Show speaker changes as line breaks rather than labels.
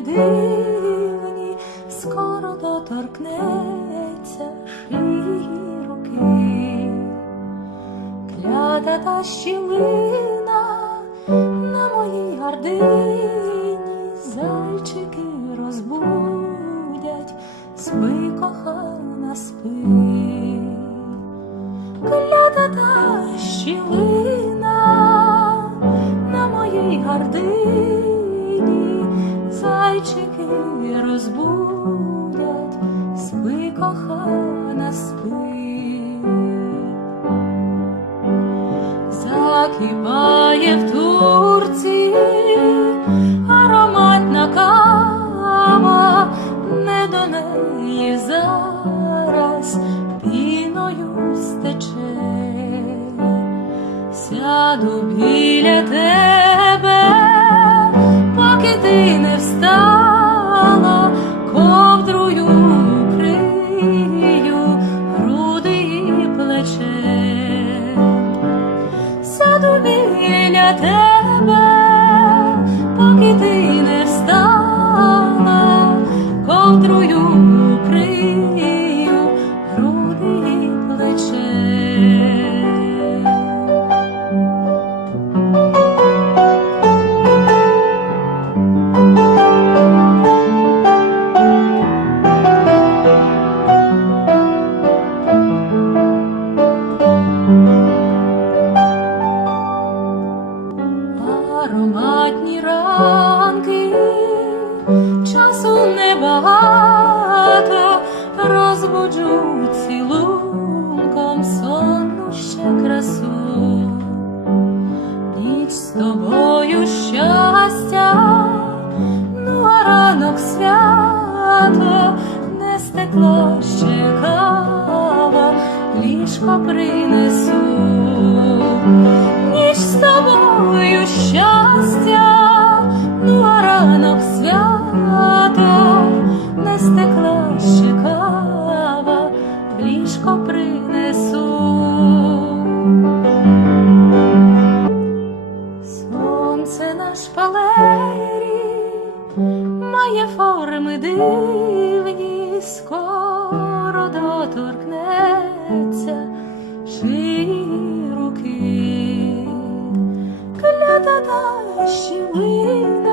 дивні, скоро доторкнеться шиї руки. Клята та щілина на моїй гардині зайчики розбудять, спи, кохана, спи. Клята та щілина на моїй гардині зайчики розбудять, спи, кохана, спи. Закипає в турці ароматна кава, не до неї зараз піною стече. Сяду біля тебе, біля часу небагато, розбуджу цілунком сонну ще красу. Ніч з тобою щастя, ну а ранок свято, не стекла ще кава, ліжко принесу. Форми дивні, скоро доторкнеться шиї руки, клята та щілина